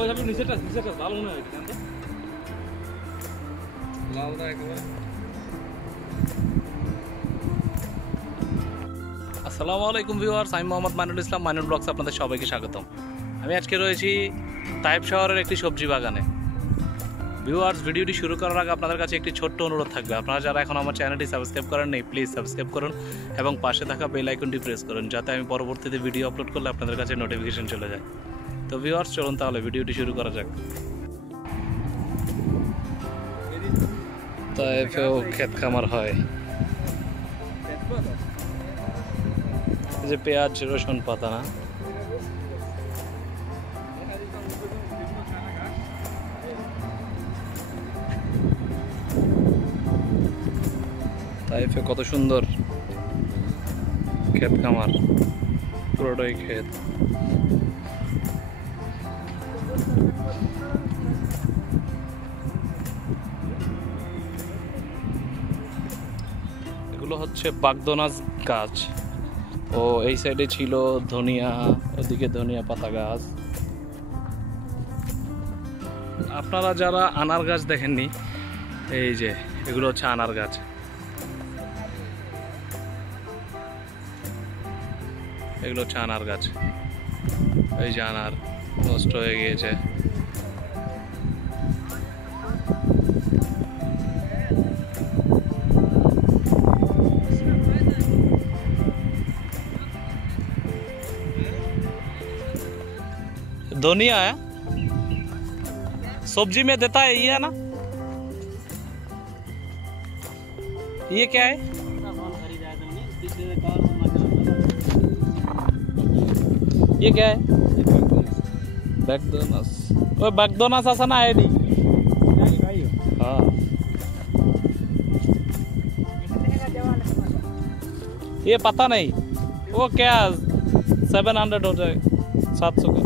ওই আপনি নিচেটা ভালো মনে হয় কেন লালটা একেবারে। আসসালামু আলাইকুম ভিউয়ার্স, আমি মোহাম্মদ মাইনুল ইসলাম, মাইনুল ব্লগস আপনাদের সবাইকে স্বাগতম। আমি আজকে রয়েছি তাইব শহরের একটি সবজি বাগানে। ভিউয়ার্স, ভিডিওটি শুরু করার আগে আপনাদের কাছে একটি ছোট্ট অনুরোধ থাকবে, আপনারা যারা এখন আমার চ্যানেলটি সাবস্ক্রাইব করেন নাই প্লিজ সাবস্ক্রাইব করুন এবং পাশে থাকা বেল আইকনটি প্রেস করুন, যাতে আমি পরবর্তীতে ভিডিও আপলোড করলে আপনাদের কাছে নোটিফিকেশন চলে যায়। তো ভিউয়ার্স, চলুন তাহলে ভিডিওটি শুরু করা যাক। তাইফেও ক্ষেত খামার হয়, যে পেঁয়াজ রসুন পাতা না, তাইফে কত সুন্দর ক্ষেত খামার, পুরোটাই ক্ষেত। এগুলো হচ্ছে বাগদনাস গাছ। ও এই সাইডে ছিল ধনিয়া, ওদিকে ধনিয়া পাতা গাছ। আপনারা যারা আনার গাছ দেখেননি, এই যে এগুলো হচ্ছে আনার গাছ। এগুলো হচ্ছে আনার গাছ। এই যে আনার নষ্ট হয়ে গিয়েছে। धनिया है, सब्जी में देता है ये, है ना? ये क्या है? ये क्या है? बैगदोनस। वो बैगदोनस ऐसा ना है नी? हाँ। ये पता नहीं, वो क्या 700 हो जाएगा, 700 का।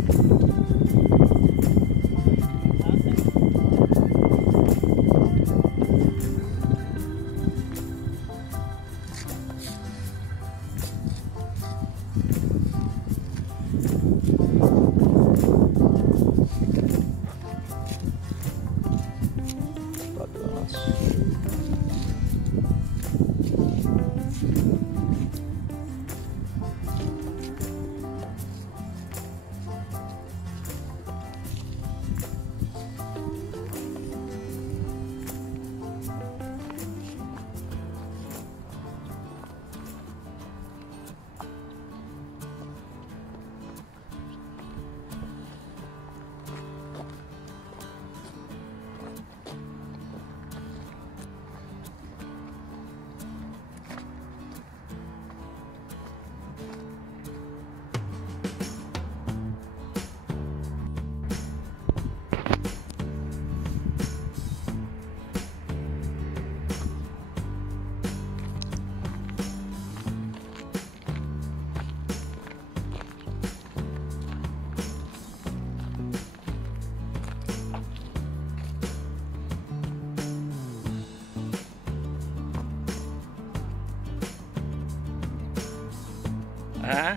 हाँ,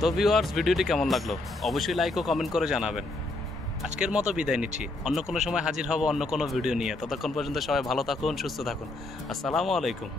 তো ভিউয়ার্স, ভিডিওটি কেমন লাগলো অবশ্যই লাইক ও কমেন্ট করে জানাবেন। আজকের মতো বিদায় নিচ্ছি, অন্য কোনো সময় হাজির হব অন্য কোনো ভিডিও নিয়ে। ততক্ষণ পর্যন্ত সবাই ভালো থাকুন, সুস্থ থাকুন। আসসালামু আলাইকুম।